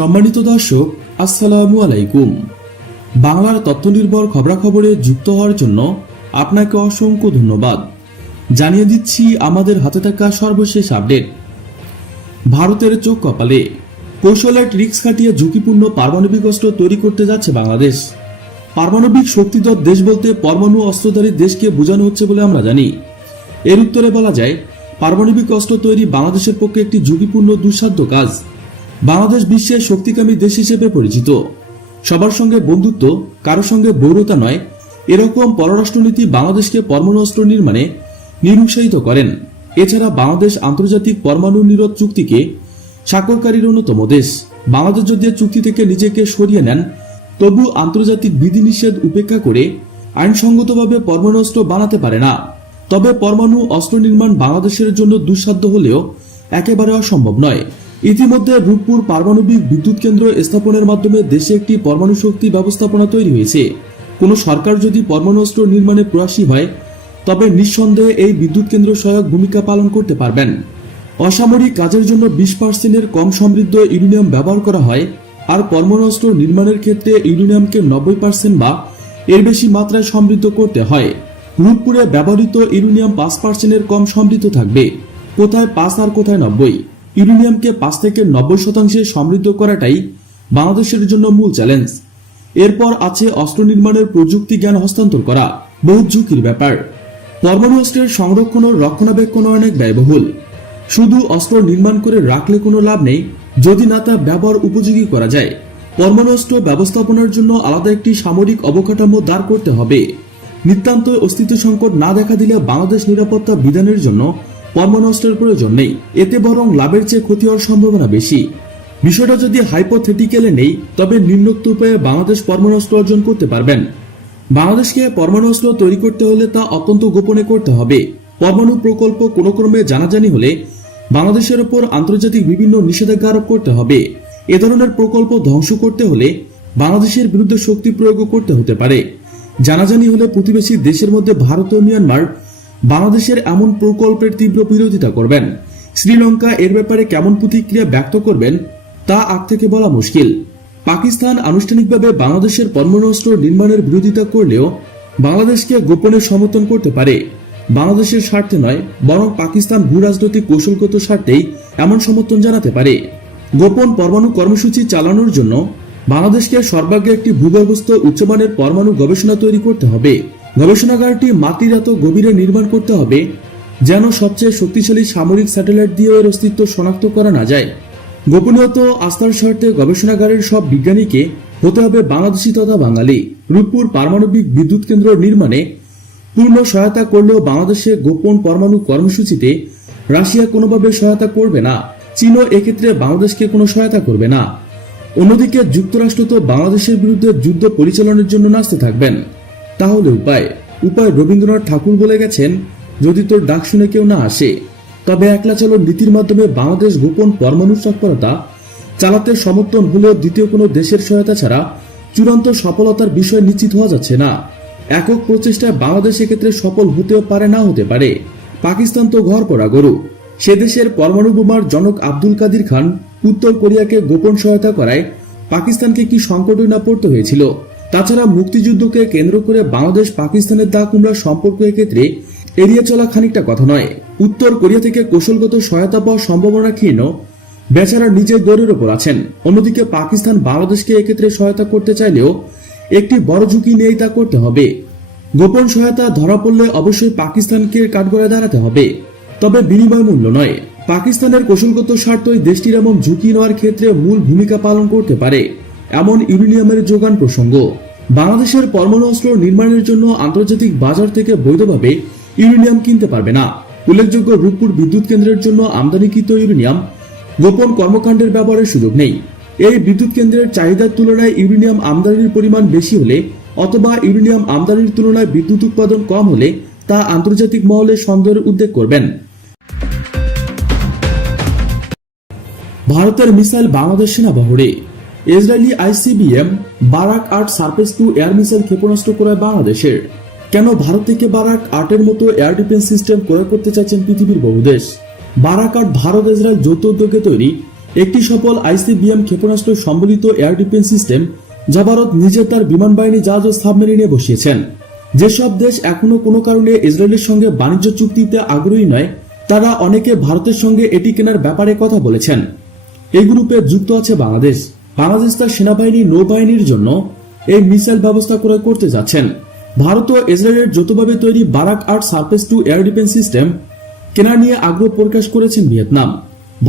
সম্মানিত দর্শক, আসসালামু আলাইকুম। বাংলার তথ্য নির্ভর খবরাখবরে যুক্ত হওয়ার জন্য আপনাকে অসংখ্য ধন্যবাদ। জানিয়ে দিচ্ছি আমাদের হাতে থাকা সর্বশেষ আপডেট। ভারতের চোখ কপালে, কৌশলের ট্রিক্স খাটিয়ে ঝুঁকিপূর্ণ পারমাণবিক অস্ত্র তৈরি করতে যাচ্ছে বাংলাদেশ। পারমাণবিক শক্তিধর দেশ বলতে পরমাণু অস্ত্রধারী দেশকে বোঝানো হচ্ছে বলে আমরা জানি। এর উত্তরে বলা যায়, পারমাণবিক অস্ত্র তৈরি বাংলাদেশের পক্ষে একটি ঝুঁকিপূর্ণ দুঃসাধ্য কাজ। বাংলাদেশ বিশ্বের শক্তিকামী দেশ হিসেবে পরিচিত। সবার সঙ্গে বন্ধুত্ব, কারো সঙ্গে বৈরতা নয়, এরকম পররাষ্ট্রনীতি বাংলাদেশকে পরমাণু অস্ত্র নির্মাণে নিরুৎসাহিত করেন। এছাড়া বাংলাদেশ আন্তর্জাতিক পরমাণু নিরোধ চুক্তিকে স্বাক্ষরকারীর অন্যতম দেশ। বাংলাদেশ যদি চুক্তি থেকে নিজেকে সরিয়ে নেন, তবু আন্তর্জাতিক বিধিনিষেধ উপেক্ষা করে আইনসঙ্গতভাবে পরমাণু অস্ত্র বানাতে পারে না। তবে পরমাণু অস্ত্র নির্মাণ বাংলাদেশের জন্য দুঃসাধ্য হলেও একেবারে অসম্ভব নয়। ইতিমধ্যে রূপপুর পারমাণবিক বিদ্যুৎ কেন্দ্র স্থাপনের মাধ্যমে দেশে একটি পরমাণু শক্তি ব্যবস্থাপনা তৈরি হয়েছে। কোনো সরকার যদি পরমাণু অস্ত্র নির্মাণে প্রয়াসী হয়, তবে নিঃসন্দেহে এই বিদ্যুৎ কেন্দ্র সহায়ক ভূমিকা পালন করতে পারবেন। অসামরিক কাজের জন্য 20% কম সমৃদ্ধ ইউরেনিয়াম ব্যবহার করা হয়, আর পরমাণু অস্ত্র নির্মাণের ক্ষেত্রে ইউরেনিয়ামকে 90% বা এর বেশি মাত্রায় সমৃদ্ধ করতে হয়। রূপপুরে ব্যবহৃত ইউরেনিয়াম 5% কম সমৃদ্ধ থাকবে। কোথায় 5 আর কোথায় 90? ইউরেনিয়ামকে 5 থেকে 90% সমৃদ্ধ করাটাই বাংলাদেশের জন্য মূল চ্যালেঞ্জ। এরপর আছে অস্ত্র নির্মাণের প্রযুক্তি জ্ঞান হস্তান্তর করা, বহু ঝুঁকির ব্যাপার। পরমাণু অস্ত্রের সংরক্ষণ ও রক্ষণাবেক্ষণ অনেক ব্যয়বহুল। শুধু অস্ত্র নির্মাণ করে রাখলে কোনো লাভ নেই যদি না তা ব্যবহার উপযোগী করা যায়। পরমাণু অস্ত্র ব্যবস্থাপনার জন্য আলাদা একটি সামরিক অবকাঠামো দাঁড় করতে হবে। নিতান্ত অস্তিত্ব সংকট না দেখা দিলে বাংলাদেশ নিরাপত্তা বিধানের জন্য পরমাণু অস্ত্রের প্রয়োজন নেই। এতে বরং লাভের চেয়ে ক্ষতি হওয়ার সম্ভাবনা বেশি। বিষয়টা যদি হাইপোথেটিক্যালে নেই, তবে নিম্নোক্ত উপায়ে বাংলাদেশ পরমাণু অস্ত্র অর্জন করতে পারবেন। বাংলাদেশকে পরমাণু অস্ত্র তৈরি করতে হলে তা অত্যন্ত গোপনে করতে হবে। পরমাণু প্রকল্প কোনো ক্রমে জানাজানি হলে বাংলাদেশের উপর আন্তর্জাতিক বিভিন্ন নিষেধাজ্ঞা আরোপ করতে হবে। এ ধরনের প্রকল্প ধ্বংস করতে হলে বাংলাদেশের বিরুদ্ধে শক্তি প্রয়োগ করতে হতে পারে। জানাজানি হলে প্রতিবেশী দেশের মধ্যে ভারত ও মিয়ানমার বাংলাদেশের এমন প্রকল্পের তীব্র বিরোধিতা করবেন। শ্রীলঙ্কা এর ব্যাপারে কেমন প্রতিক্রিয়া ব্যক্ত করবেন তা আগ থেকে বলা মুশকিল। পাকিস্তান আনুষ্ঠানিকভাবে বাংলাদেশের পরমাণু অস্ত্র নির্মাণের বিরোধিতা করলেও বাংলাদেশকে গোপনে সমর্থন করতে পারে। বাংলাদেশের স্বার্থে নয়, বরং পাকিস্তান ভূ রাজনৈতিক কৌশলগত স্বার্থেই এমন সমর্থন জানাতে পারে। গোপন পরমাণু কর্মসূচি চালানোর জন্য বাংলাদেশকে সর্বাগ্রে একটি ভূগর্ভস্থ উচ্চমানের পরমাণু গবেষণা তৈরি করতে হবে। গবেষণাগারটি মাটির এত গভীরে নির্মাণ করতে হবে যেন সবচেয়ে শক্তিশালী সামরিক স্যাটেলাইট দিয়ে এর অস্তিত্ব শনাক্ত করা না যায়। গোপনীয়তা আস্থার স্বার্থে গবেষণাগারের সব বিজ্ঞানীকে হতে হবে বাংলাদেশি তথা বাঙালি। রূপপুর পারমাণবিক বিদ্যুৎ কেন্দ্র নির্মাণে পূর্ণ সহায়তা করলেও বাংলাদেশের গোপন পরমাণু কর্মসূচিতে রাশিয়া কোনোভাবে সহায়তা করবে না। চীনও এক্ষেত্রে বাংলাদেশকে কোনো সহায়তা করবে না। অন্যদিকে যুক্তরাষ্ট্র তো বাংলাদেশের বিরুদ্ধে যুদ্ধ পরিচালনার জন্য নাচতে থাকবেন। তাহলে উপায় রবীন্দ্রনাথ ঠাকুর বলে গেছেন, যদি তোর ডাক শুনে কেউ না আসে, তবে একলা চলো নীতির মাধ্যমে বাংলাদেশ গোপন পরমাণু তৎপরতা চালাতে সমর্থন হলেও দ্বিতীয় কোনো দেশের সহায়তা ছাড়া চূড়ান্ত সফলতার বিষয় নিশ্চিত হওয়া যাচ্ছে না। একক প্রচেষ্টায় বাংলাদেশ এক্ষেত্রে সফল হতেও পারে, না হতে পারে। পাকিস্তান তো ঘর পড়া গরু। সে দেশের পরমাণু বোমার জনক আব্দুল কাদির খান উত্তর কোরিয়াকে গোপন সহায়তা করায় পাকিস্তানকে কি সংকটে না পড়তে হয়েছিল। তাছাড়া মুক্তিযুদ্ধকে কেন্দ্র করে বাংলাদেশ পাকিস্তানের দা কুমড়া সম্পর্ক এক্ষেত্রে এড়িয়ে চলা খানিকটা কথা নয়। উত্তর কোরিয়া থেকে কৌশলগত সহায়তা পাওয়ার সম্ভাবনা ক্ষীণ, বেচারা নিজের দৌড়ের ওপর আছেন। অন্যদিকে পাকিস্তান বাংলাদেশকে এক্ষেত্রে সহায়তা করতে চাইলেও একটি বড় ঝুঁকি নিয়েই তা করতে হবে। গোপন সহায়তা ধরা পড়লে অবশ্যই পাকিস্তানকে কাঠগড়ায় দাঁড়াতে হবে, তবে বিনিময় মূল্য নয়। পাকিস্তানের কৌশলগত স্বার্থই দেশটির এমন ঝুঁকি নেওয়ার ক্ষেত্রে মূল ভূমিকা পালন করতে পারে। এমন ইউরেনিয়ামের যোগান প্রসঙ্গ, বাংলাদেশের পরমাণু অস্ত্র নির্মাণের জন্য আন্তর্জাতিক বাজার থেকে বৈধভাবে ইউরেনিয়াম কিনতে পারবে না। উল্লেখযোগ্য, রূপপুর বিদ্যুৎ কেন্দ্রের জন্য আমদানিকৃত ইউরেনিয়াম গোপন কর্মকাণ্ডের ব্যবহারের সুযোগ নেই। এই বিদ্যুৎ কেন্দ্রের চাহিদার তুলনায় ইউরেনিয়াম আমদানির পরিমাণ বেশি হলে অথবা ইউরেনিয়াম আমদানির তুলনায় বিদ্যুৎ উৎপাদন কম হলে তা আন্তর্জাতিক মহলে সন্দেহের উদ্বেগ করবেন। ভারতের মিসাইল বাংলাদেশ সেনাবহরে, Israeli ICBM Barak 8 surface to air missile ক্ষেপণাস্ত্র ক্রয় বাংলাদেশের। কেন ভারত থেকে বারাক 8-এর মতো এয়ার ডিফেন্স সিস্টেম ক্রয় করতে চাইছেন পৃথিবীর বহু দেশ? বারাক 8 ভারত ইসরায়েল যৌথ উদ্যোগে তৈরি একটি সফল ICBM ক্ষেপণাস্ত্র সম্বলিত এয়ার ডিফেন্স সিস্টেম যা ভারত নিজে তার বিমান বাহিনী জাহাজ ও সাবমেরিনে বসিয়েছেন। যেসব দেশ এখনো কোনো কারণে ইসরায়েলের সঙ্গে বাণিজ্য চুক্তিতে আগ্রহী নয়, তারা অনেকে ভারতের সঙ্গে এটি কেনার ব্যাপারে কথা বলেছেন। এই গ্রুপে যুক্ত আছে বাংলাদেশ। বাংলাদেশ তার সেনাবাহিনী নৌবাহিনীর জন্য এই মিসাইল ব্যবস্থা ক্রয় করতে যাচ্ছেন। ভারত ও ইসরায়েলের যৌথভাবে তৈরি Barak 8 surface to air defence system কেনা নিয়ে আগ্রহ প্রকাশ করেছেন ভিয়েতনাম।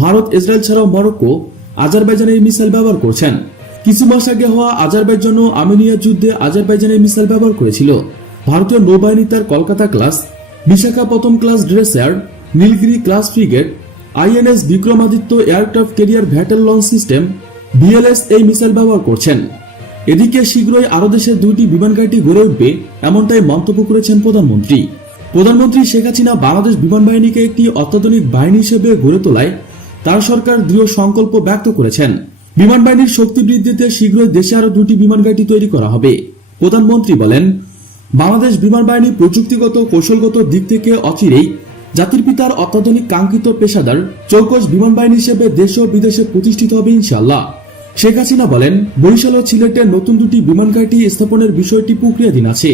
ভারত, ইসরায়েল ছাড়াও মরক্কো, আজারবাইজানে এই মিসাইল ব্যবহার করছেন। কিছু মাস আগে হওয়া আজারবাইজান ও আর্মেনিয়া যুদ্ধে আজারবাইজান এই মিসাইল ব্যবহার করেছিল। ভারতীয় নৌবাহিনী তার কলকাতা ক্লাস, বিশাখাপত্তনম ক্লাস ড্রেসার, Nilgiri class frigate, INS Vikramaditya aircraft carrier vertical launch system BLS এই মিসাইল ব্যবহার করছেন। এদিকে শীঘ্রই আরো দেশের 2টি বিমান ঘাঁটি গড়ে উঠবে, এমনটাই মন্তব্য করেছেন প্রধানমন্ত্রী। প্রধানমন্ত্রী শেখ হাসিনা বাংলাদেশ বিমান বাহিনীকে একটি অত্যাধুনিক বাহিনী হিসেবে গড়ে তোলায় তার সরকার দৃঢ় সংকল্প ব্যক্ত করেছেন। বিমান বাহিনীর শক্তি বৃদ্ধিতে শীঘ্রই দেশে আরো 2টি বিমান ঘাঁটি তৈরি করা হবে। প্রধানমন্ত্রী বলেন, বাংলাদেশ বিমান বাহিনী প্রযুক্তিগত কৌশলগত দিক থেকে অচিরেই জাতির পিতার অত্যাধুনিক কাঙ্ক্ষিত পেশাদার চৌকস বিমান বাহিনী হিসেবে দেশ ও বিদেশে প্রতিষ্ঠিত হবে ইনশাআল্লাহ। শেখ হাসিনা বলেন, বরিশাল ও সিলেটের নতুন 2টি বিমান ঘাঁটি স্থাপনের বিষয়টি প্রক্রিয়াধীন আছে।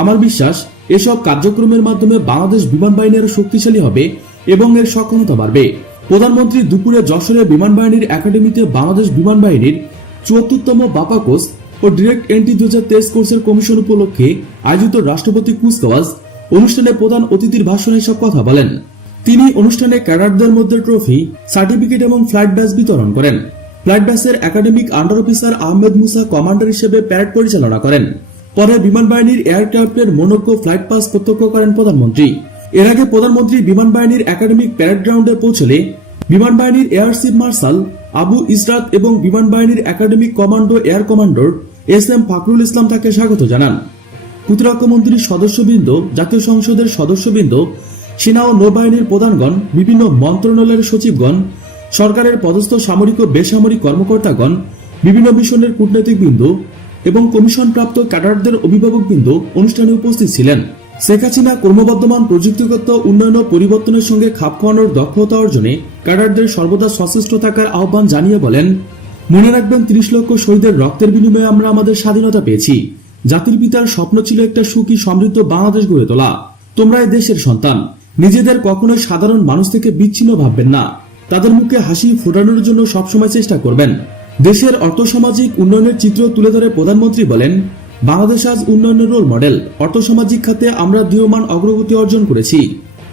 আমার বিশ্বাস এসব কার্যক্রমের মাধ্যমে বাংলাদেশ বিমান বাহিনী আরো শক্তিশালী হবে এবং এর সক্ষমতা বাড়বে। প্রধানমন্ত্রী দুপুরে যশোরের বিমান বাহিনীর একাডেমিতে বাংলাদেশ বিমান বাহিনীর 74তম বাপা কোর্স ও ডিরেক্ট এন্ট্রি 2023 কোর্সের কমিশন উপলক্ষে আয়োজিত রাষ্ট্রপতি কুচকাওয়াজ অনুষ্ঠানে প্রধান অতিথির ভাষণে এসব কথা বলেন। তিনি অনুষ্ঠানে ক্যাডারদের মধ্যে ট্রফি, সার্টিফিকেট এবং ফ্লাইট ব্যাজ বিতরণ করেন। ফ্লাইট ব্যাচের একাডেমিক আন্ডার অফিসার আহমেদ মুসা কমান্ডার হিসেবে প্যারেড পরিচালনা করেন। পরে বিমান বাহিনীর এয়ারক্রাফটের মোনাকো ফ্লাইট পাস প্রত্যক্ষ করেন প্রধানমন্ত্রী। এর আগে প্রধানমন্ত্রী বিমান বাহিনীর একাডেমিক প্যারেড গ্রাউন্ডে পৌঁছলে বিমান বাহিনীর air chief marshal Abu Israt এবং বিমান বাহিনীর academic commando air commander SM ফাকরুল ইসলাম তাকে স্বাগত জানান। প্রতিরক্ষা মন্ত্রীর সদস্যবৃন্দ, জাতীয় সংসদের সদস্যবৃন্দ, সেনা ও নৌবাহিনীর প্রধানগণ, বিভিন্ন মন্ত্রণালয়ের সচিবগণ, সরকারের পদস্থ সামরিক ও বেসামরিক কর্মকর্তাগণ, বিভিন্ন মিশনের কূটনৈতিকবৃন্দ এবং কমিশনপ্রাপ্ত ক্যাডারদের অভিভাবকবৃন্দ অনুষ্ঠানে উপস্থিত ছিলেন। শেখ হাসিনা ক্রমবর্ধমান প্রযুক্তিগত উন্নয়ন ও পরিবর্তনের সঙ্গে খাপ খাওয়ানোর দক্ষতা অর্জনে ক্যাডারদের সর্বদা সচেষ্ট থাকার আহ্বান জানিয়ে বলেন, মনে রাখবেন 30 লক্ষ শহীদের রক্তের বিনিময়ে আমরা আমাদের স্বাধীনতা পেয়েছি। জাতির পিতার স্বপ্ন ছিল একটা সুখী সমৃদ্ধ বাংলাদেশ গড়ে তোলা। তোমরা এই দেশের সন্তান, নিজেদের কখনোই সাধারণ মানুষ থেকে বিচ্ছিন্ন ভাববেন না। তাদের মুখে হাসি ফোটানোর জন্য সবসময় চেষ্টা করবেন। দেশের অর্থসামাজিক উন্নয়নের চিত্র তুলে ধরে প্রধানমন্ত্রী বলেন, বাংলাদেশ আজ উন্নয়নের রোল মডেল। অর্থসামাজিক খাতে আমরা দৃঢ়মান অগ্রগতি অর্জন করেছি।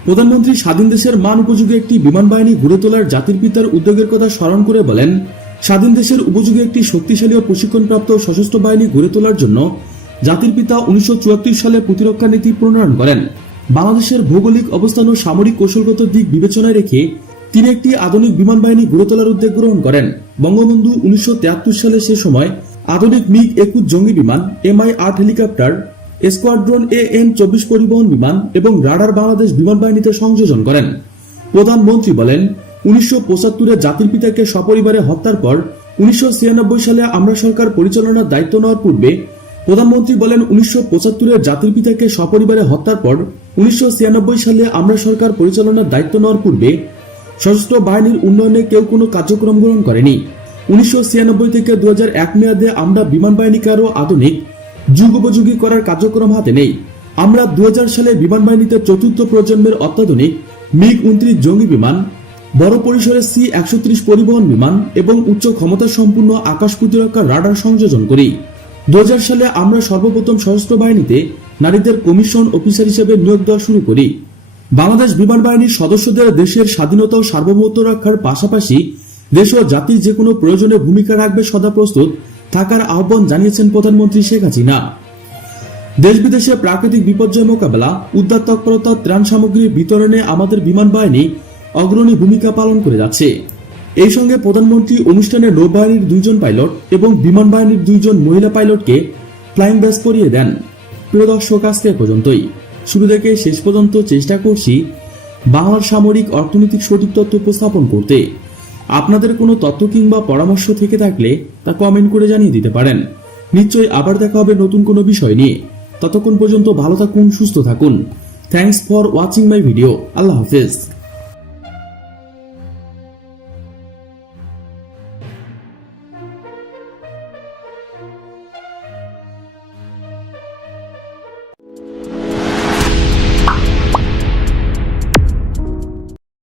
প্রধানমন্ত্রী স্বাধীন দেশের মান উপযোগী একটি বিমান বাহিনী গড়ে তোলার জাতির পিতার উদ্যোগের কথা স্মরণ করে বলেন, স্বাধীন দেশের উপযোগী একটি শক্তিশালী ও প্রশিক্ষণপ্রাপ্ত সশস্ত্র বাহিনী গড়ে তোলার জন্য জাতির পিতা 1974 সালে প্রতিরক্ষা নীতি প্রণয়ন করেন। বাংলাদেশের ভৌগোলিক অবস্থান ও সামরিক কৌশলগত দিক বিবেচনায় রেখে তিনি একটি আধুনিক বিমান বাহিনী গড়ে তোলার উদ্যোগ গ্রহণ করেন। বঙ্গবন্ধু 1973 সালে সে সময় আধুনিক MiG-21 জঙ্গি বিমান, Mi-8 হেলিকপ্টার, স্কোয়াড্রন AN-24 পরিবহন বিমান এবং রাডার বাংলাদেশ বিমান বাহিনীতে সংযোজন করেন। প্রধানমন্ত্রী বলেন, 1975-এ জাতির পিতাকে সপরিবারে হত্যার পর 1996 সালে আমরা সরকার পরিচালনার দায়িত্ব নেওয়ার পূর্বে প্রধানমন্ত্রী বলেন, 1975-এ জাতির পিতাকে সপরিবারে হত্যার পর 1996 সালে আমরা সরকার পরিচালনার দায়িত্ব নেওয়ার পূর্বে সশস্ত্র বাহিনীর উন্নয়নে কেউ কোনো কার্যক্রম গ্রহণ করেনি। 1996 থেকে 2001 মেয়াদে আমরা বিমান বাহিনীকে আরও আধুনিক, যুগোপযোগী করার কার্যক্রম হাতে নেই। আমরা 2000 সালে বিমান বাহিনীতে 4র্থ প্রজন্মের অত্যাধুনিক MiG-29 জঙ্গি বিমান, বড় পরিসরে C-130 পরিবহন বিমান এবং উচ্চ ক্ষমতা সম্পূর্ণ আকাশ প্রতিরক্ষা রাডার সংযোজন করি। 2000 সালে আমরা সর্বপ্রথম সশস্ত্র বাহিনীতে নারীদের কমিশন অফিসার হিসেবে নিয়োগ দেওয়া শুরু করি। বাংলাদেশ বিমান বাহিনীর সদস্যদের দেশের স্বাধীনতা ও সার্বভৌমত্ব রক্ষার পাশাপাশি দেশ ও জাতির যে কোনো প্রয়োজনে ভূমিকা রাখবে সদা প্রস্তুত থাকার আহ্বান জানিয়েছেন প্রধানমন্ত্রী শেখ হাসিনা। দেশ বিদেশে প্রাকৃতিক বিপর্যয় মোকাবেলা, উদ্ধার তৎপরতা, ত্রাণ সামগ্রী বিতরণে আমাদের বিমান বাহিনী অগ্রণী ভূমিকা পালন করে যাচ্ছে। এই সঙ্গে প্রধানমন্ত্রী অনুষ্ঠানে নৌবাহিনীর 2 জন পাইলট এবং বিমান বাহিনীর 2 জন মহিলা পাইলটকে ফ্লাইং ব্যাজ পরিয়ে দেন। প্রিয় দর্শক, আজকে পর্যন্তই। শুরু থেকে শেষ পর্যন্ত চেষ্টা করছি বাংলার সামরিক অর্থনৈতিক সঠিক তথ্য উপস্থাপন করতে। আপনাদের কোনো তথ্য কিংবা পরামর্শ থেকে থাকলে তা কমেন্ট করে জানিয়ে দিতে পারেন। নিশ্চয়ই আবার দেখা হবে নতুন কোনো বিষয় নিয়ে। ততক্ষণ পর্যন্ত ভালো থাকুন, সুস্থ থাকুন। Thanks for watching my video. আল্লাহ হাফেজ।